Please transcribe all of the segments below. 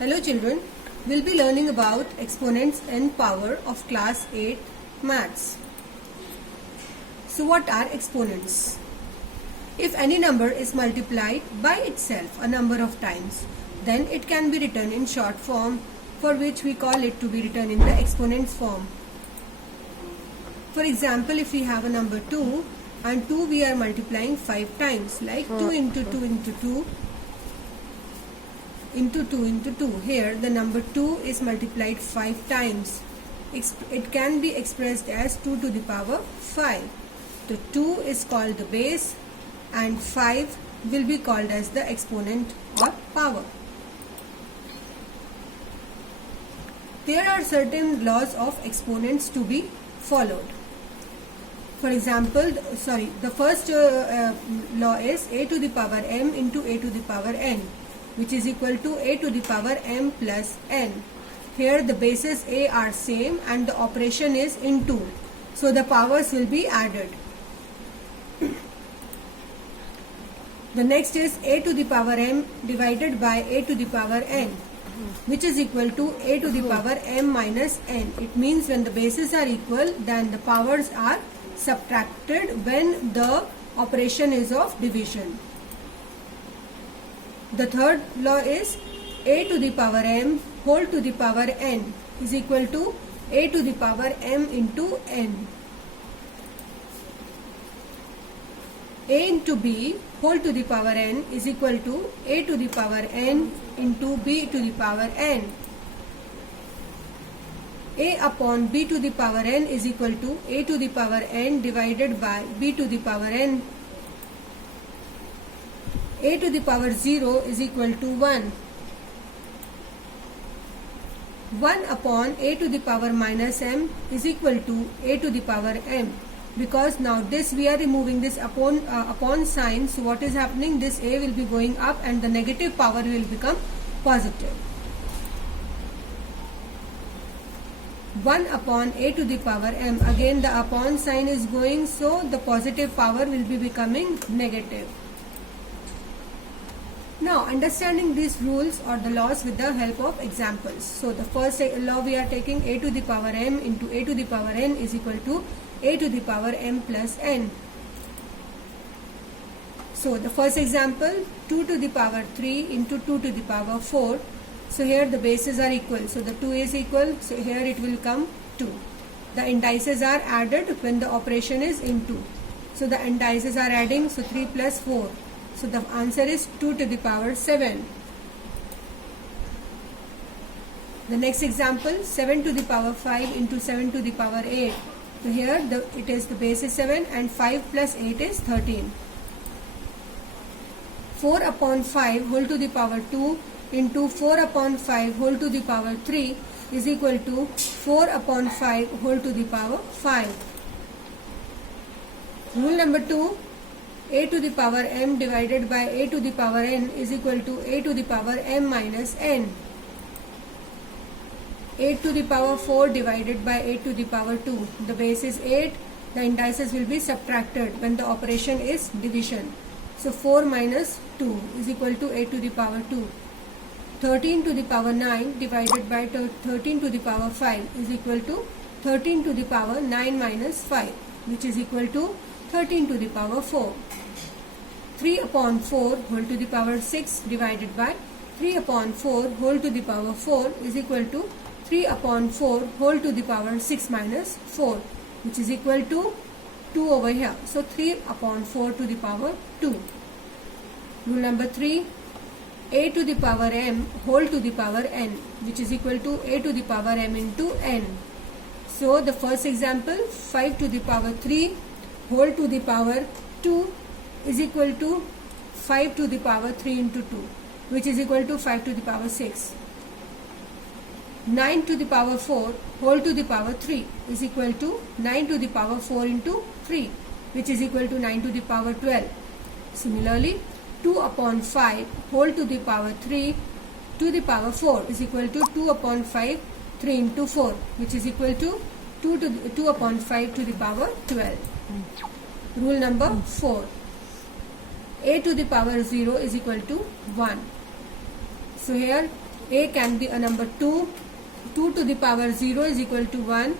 Hello children, we'll be learning about exponents and power of class 8 maths. So what are exponents? If any number is multiplied by itself a number of times, then it can be written in short form, for which we call it to be written in the exponents form. For example, if we have a number 2 and 2 we are multiplying 5 times, like 2 into 2 into 2 into 2 into 2. Here the number 2 is multiplied 5 times. It can be expressed as 2 to the power 5. The 2 is called the base and 5 will be called as the exponent or power. There are certain laws of exponents to be followed. For example, the first law is a to the power m into a to the power n, which is equal to a to the power m plus n. Here the bases a are same and the operation is into, so the powers will be added. The next is a to the power m divided by a to the power n, which is equal to a to the power m minus n. It means when the bases are equal, then the powers are subtracted when the operation is of division. The third law is a to the power m whole to the power n is equal to a to the power m into n. A into b whole to the power n is equal to a to the power n into b to the power n. A upon b to the power n is equal to a to the power n divided by b to the power n. A to the power 0 is equal to 1. 1 upon a to the power minus m is equal to a to the power m. Because now this we are removing this upon sign, so what is happening? This a will be going up and the negative power will become positive. 1 upon a to the power m, again the upon sign is going, so the positive power will be becoming negative. Now, understanding these rules or the laws with the help of examples. So the first law we are taking, a to the power m into a to the power n is equal to a to the power m plus n. So the first example, 2 to the power 3 into 2 to the power 4. So here the bases are equal, so the 2 is equal, so here it will come 2. The indices are added when the operation is into. So the indices are adding, so 3 plus 4. So the answer is 2 to the power 7. The next example, 7 to the power 5 into 7 to the power 8. So here the base is 7 and 5 plus 8 is 13. 4 upon 5 whole to the power 2 into 4 upon 5 whole to the power 3 is equal to 4 upon 5 whole to the power 5. Rule number 2, a to the power m divided by a to the power n is equal to a to the power m minus n. 8 to the power 4 divided by 8 to the power 2. The base is 8. The indices will be subtracted when the operation is division. So 4 minus 2 is equal to 8 to the power 2. 13 to the power 9 divided by 13 to the power 5 is equal to 13 to the power 9 minus 5, which is equal to 13 to the power 4. 3 upon 4 whole to the power 6 divided by 3 upon 4 whole to the power 4 is equal to 3 upon 4 whole to the power 6 minus 4, which is equal to 2 over here. So 3 upon 4 to the power 2. Rule number 3, a to the power m whole to the power n, which is equal to a to the power m into n. So the first example, 5 to the power 3 whole to the power 2 is equal to 5 to the power 3 into 2, which is equal to 5 to the power 6. 9 to the power 4 whole to the power 3 is equal to 9 to the power 4 into 3, which is equal to 9 to the power 12. Similarly, 2 upon 5 whole to the power 3 to the power 4 is equal to 2 upon 5 3 into 4, which is equal to 2 upon 5 to the power 12. Rule number 4, a to the power 0 is equal to 1. So here A can be a number 2, 2 to the power 0 is equal to 1,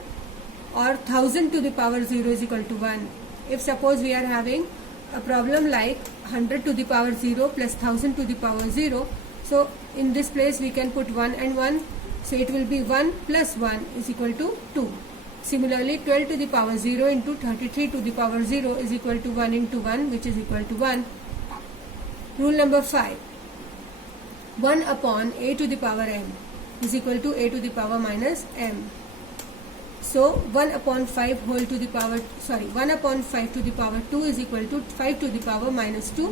or 1000 to the power 0 is equal to 1. If suppose we are having a problem like 100 to the power 0 plus 1000 to the power 0, so in this place we can put 1 and 1, so it will be 1 plus 1 is equal to 2. Similarly, 12 to the power 0 into 33 to the power 0 is equal to 1 into 1, which is equal to 1. Rule number 5. 1 upon a to the power m is equal to a to the power minus m. So 1 upon 5 whole to the power, 1 upon 5 to the power 2 is equal to 5 to the power minus 2.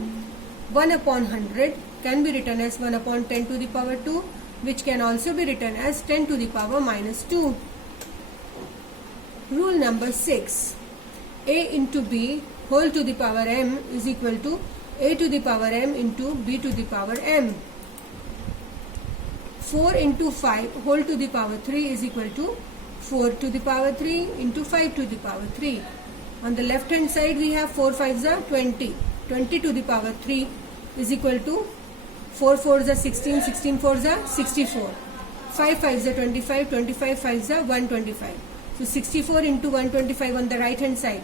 1 upon 100 can be written as 1 upon 10 to the power 2, which can also be written as 10 to the power minus 2. Rule number 6. A into b whole to the power m is equal to a to the power m into b to the power m. 4 into 5 whole to the power 3 is equal to 4 to the power 3 into 5 to the power 3. On the left hand side we have 4 5s are 20. 20 to the power 3 is equal to 4 4s are 16, 16 4s are 64. 5 5s are 25, 25 5s are 125. So 64 into 125 on the right hand side.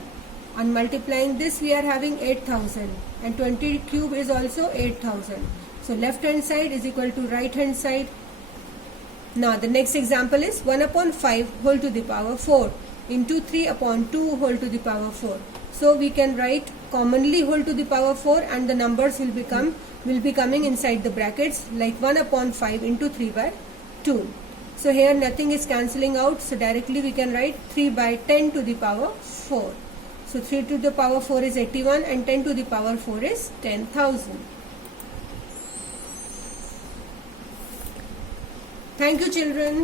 On multiplying this we are having 8000, and 20 cube is also 8000. So left hand side is equal to right hand side. Now the next example is 1 upon 5 whole to the power 4 into 3 upon 2 whole to the power 4. So we can write commonly whole to the power 4, and the numbers will be coming inside the brackets, like 1 upon 5 into 3 by 2. So here nothing is cancelling out, so directly we can write 3 by 10 to the power 4. So 3 to the power 4 is 81 and 10 to the power 4 is 10,000. Thank you, children.